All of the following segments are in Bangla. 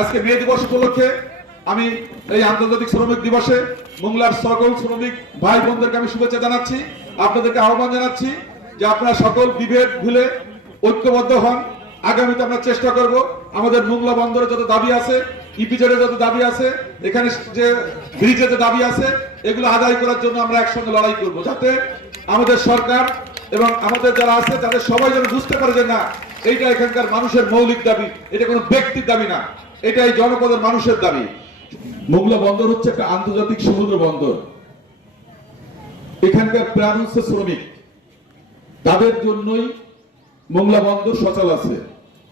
আজকে মে দিবস উপলক্ষে আমি এই আন্তর্জাতিক শ্রমিক দিবসে মোংলার সকল শ্রমিক ভাই বোনদেরকে আমি শুভেচ্ছা জানাচ্ছি, আপনাদেরকে আহ্বান জানাচ্ছি যে আপনারা সকল বিভেদ ভুলে ঐক্যবদ্ধ হন। আগামীতে আমরা চেষ্টা করব আমাদের মোংলা বন্দরে যত দাবি আছে, ইপিজেডে যত দাবি আছে, এখানে যে ব্রিজে যে দাবি আছে, এগুলো আদায় করার জন্য আমরা একসঙ্গে লড়াই করব, যাতে আমাদের সরকার এবং আমাদের যারা আছে তাদের সবাই যেন বুঝতে পারে যে না, এইটা এখানকার মানুষের মৌলিক দাবি, এটা কোনো ব্যক্তির দাবি না, এটা এই জনপদের মানুষের দাবি। মোংলা বন্দর হচ্ছে একটা আন্তর্জাতিক সমুদ্র বন্দর। এখানকার প্রাণ হচ্ছে শ্রমিক, তাদের জন্যই মোংলা বন্দর সচল আছে,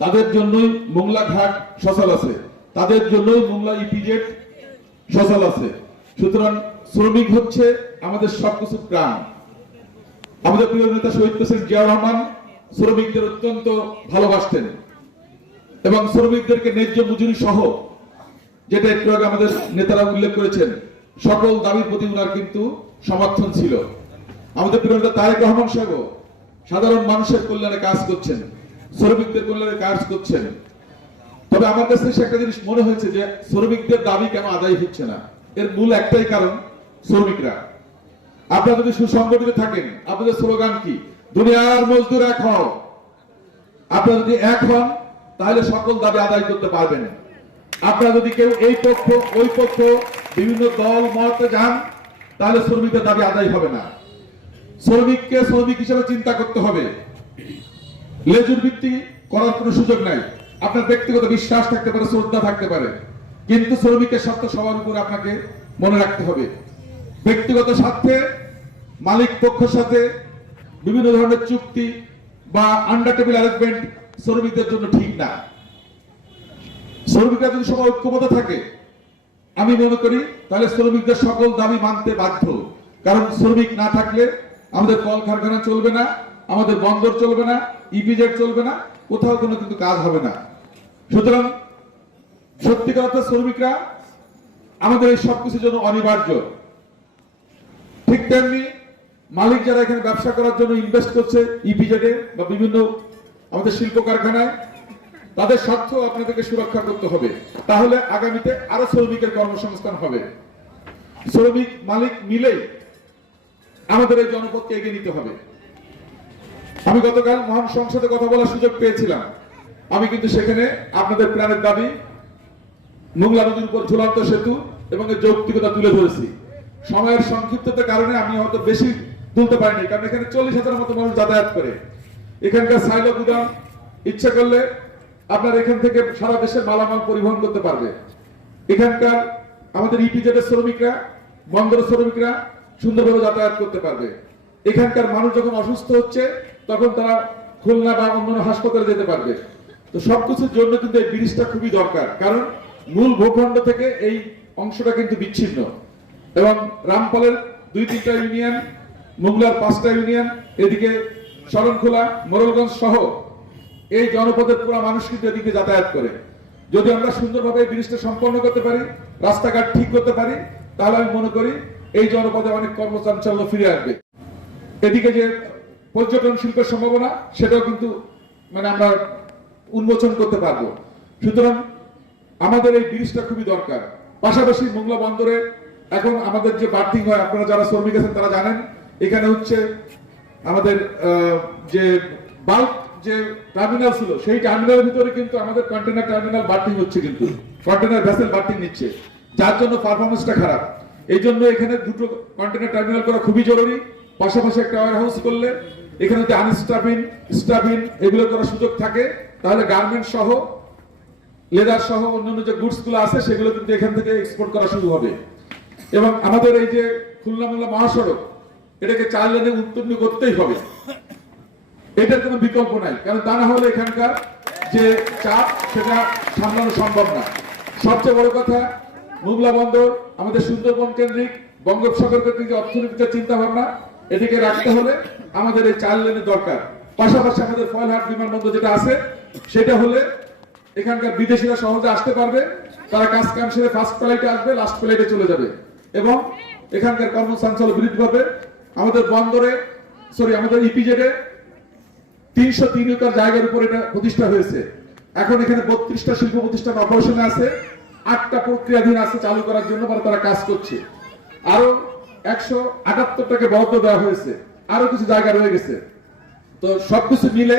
তাদের জন্যই মোংলা ঘাট সচল আছে, তাদের জন্যই মোংলা ইপিজেড সচল আছে। সুতরাং শ্রমিক হচ্ছে আমাদের সবকিছু প্রাণ। আমাদের প্রিয় নেতা শহীদ প্রেসিডেন্ট জিয়াউর রহমান শ্রমিকদের অত্যন্ত ভালোবাসতেন এবং শ্রমিকদেরকে ন্যায্য মজুরি সহ, যেটা একটু আগে আমাদের নেতারা উল্লেখ করেছেন, সকল দাবির প্রতি উনার কিন্তু সমর্থন ছিল। আমাদের প্রিয় নেতা তারেক রহমান সাহেব সাধারণ মানুষের কল্যাণে কাজ করছেন, শ্রমিকদের কল্যাণে কাজ করছেন। তবে আমার কাছে একটা জিনিস মনে হয়েছে যে শ্রমিকদের দাবি কেন আদায় হচ্ছে না, এর মূল একটাই কারণ, শ্রমিকরা। আপনারা যদি সুসংগঠিত থাকেন, আপনাদের স্লোগান কি? দুনিয়ার মজদুর এক হও। আপনারা যদি এক হন তাহলে সকল দাবি আদায় করতে পারবেন। আপনারা যদি কেউ এই পক্ষ ওই পক্ষ বিভিন্ন দল মতে যান, তাহলে শ্রমিকদের দাবি আদায় হবে না। শ্রমিককে শ্রমিক হিসেবে চিন্তা করতে হবে, লেজুর ভিত্তি করার কোনো সুযোগ নাই। আপনার ব্যক্তিগত বিশ্বাস থাকতে পারে, শ্রদ্ধা থাকতে পারে, কিন্তু শ্রমিকের স্বার্থ সবার উপর আপনাকে মনে রাখতে হবে। ব্যক্তিগত স্বার্থে মালিক পক্ষের সাথে বিভিন্ন ধরনের চুক্তি বা আন্ডার টেবিল অ্যারেঞ্জমেন্ট শ্রমিকদের জন্য ঠিক না। শ্রমিকরা যদি সবাই ঐক্যবদ্ধ থাকে, আমি মনে করি তাহলে শ্রমিকদের সকল দাবি মানতে বাধ্য। কারণ শ্রমিক না থাকলে আমাদের কল কারখানা চলবে না, আমাদের বন্দর চলবে না, ইপিজেড চলবে না, কোথাও কোনো কিন্তু কাজ হবে না। সুতরাং সত্যিকার অর্থে শ্রমিকরা আমাদের এই সবকিছুর জন্য অনিবার্য। ঠিক তেমনি মালিক যারা এখানে ব্যবসা করার জন্য ইনভেস্ট করছে ইপিজেডে বা বিভিন্ন আমাদের শিল্প কারখানায়, তাদের স্বার্থ আপনাদেরকে সুরক্ষা করতে হবে। তাহলে আগামীতে আরো শ্রমিকের কর্মসংস্থান হবে। শ্রমিক মালিক মিলেই আমাদের এই জনপদকে এগিয়ে নিতে হবে। আমি গতকাল মহান সংসদে কথা বলার সুযোগ পেয়েছিলাম। আমি কিন্তু সেখানে আপনাদের প্রাণের দাবি মোংলা নদীর উপর ঝুলন্ত সেতু এবং এর যৌক্তিকতা তুলে ধরেছি। সময়ের সংক্ষিপ্ততার কারণে আমি হয়তো বেশি তুলতে পারিনি, কারণ এখানে 40,000-এর মতো মানুষ যাতায়াত করে। এখানকার সাইলো গুদাম ইচ্ছা করলে আপনার এখান থেকে সারা দেশের মালামাল পরিবহন করতে পারবে। এখানকার আমাদের ইপিজেডের শ্রমিকরা, বন্দরের শ্রমিকরা সুন্দরভাবে যাতায়াত করতে পারবে। এখানকার মানুষ যখন অসুস্থ হচ্ছে তখন তারা খুলনা বা অন্যান্য হাসপাতালে যেতে পারবে। তো সবকিছুর জন্য কিন্তু এই ব্রিজটা খুবই দরকার, কারণ মূল ভূখণ্ড থেকে এই অংশটা কিন্তু বিচ্ছিন্ন এবং রামপালের 2-3টা ইউনিয়ন, মোংলার 5টা ইউনিয়ন, এদিকে শরণখোলা, মোরলগঞ্জ সহ এই জনপদের পুরো মানুষ কিন্তু এদিকে যাতায়াত করে। যদি আমরা সুন্দরভাবে এই ব্রিজটা সম্পন্ন করতে পারি, রাস্তাঘাট ঠিক করতে পারি, তাহলে আমি মনে করি এই জনপদে অনেক কর্মচাঞ্চল্য ফিরে আসবে। এদিকে যে পর্যটন শিল্পের সম্ভাবনা, সেটাও কিন্তু আমরা উন্মোচন করতে পারবো। সুতরাং আমাদের এই ব্রিজটা খুবই দরকার। পাশাপাশি মোংলা বন্দরে এখন আমাদের যে বার্থিং হয়, আপনারা যারা শ্রমিক আছেন তারা জানেন, এখানে হচ্ছে আমাদের যে বাল্ক যে টার্মিনাল ছিল, সেই টার্মিনালের ভিতরে কিন্তু আমাদের কন্টেনার টার্মিনাল বার্থিং হচ্ছে, কিন্তু কন্টেনার ভেসেল বার্থিং নিচ্ছে, যার জন্য পারফরমেন্সটা খারাপ। এই জন্য এখানে দুটো কন্টেনার টার্মিনাল করা খুবই জরুরি। পাশাপাশি একটা ওয়্যার হাউস করলে এখানে যদি আনস্টাফিন স্টাফিন এগুলো করার সুযোগ থাকে, তাহলে গার্মেন্ট সহ, লেদার সহ অন্যান্য যে গুডস গুলো আছে সেগুলো কিন্তু এখান থেকে এক্সপোর্ট করা শুরু হবে। এবং আমাদের এই যে খুলনা মোংলা মহাসড়ক, এটাকে 4 লেনে উত্তীর্ণ করতেই হবে, এটার কোনো বিকল্প নাই। কারণ তা না হলে এখানকার যে চাপ সেটা সামলানো সম্ভব না। সবচেয়ে বড় কথা, মোংলা বন্দর আমাদের সুন্দরবন কেন্দ্রিক, বঙ্গোপসাগর কেন্দ্রিক অর্থনীতির চিন্তা ভাবনা, এটিকে রাখতে হলে আমাদের এই 4 লেনের দরকার। পাশাপাশি আমাদের ফয়লাহাট বিমানবন্দর যেটা আছে, সেটা হলে এখানকার বিদেশিরা সহজে আসতে পারবে, তারা কাজ কাম সেরে ফার্স্ট ফ্লাইটে আসবে, লাস্ট ফ্লাইটে চলে যাবে এবং এখানকার কর্মসংস্থান বৃদ্ধি পাবে। আমাদের বন্দরে আমাদের ইপিজেডে 303 একর জায়গার উপর এটা প্রতিষ্ঠা হয়েছে। এখন এখানে 32টা শিল্প প্রতিষ্ঠান অপারেশনে আছে, 8টা প্রক্রিয়াধীন আছে চালু করার জন্য, তারা কাজ করছে। আরো 178টাকে বরাদ্দ দেওয়া হয়েছে, আরো কিছু জায়গা রয়ে গেছে। তো সবকিছু মিলে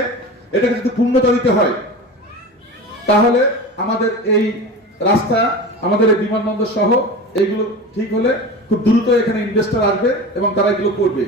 এটাকে যদি পূর্ণতা দিতে হয়, তাহলে আমাদের এই রাস্তা, আমাদের এই বিমানবন্দর সহ এইগুলো ঠিক হলে খুব দ্রুত এখানে ইনভেস্টর আসবে এবং তারা এগুলো করবে।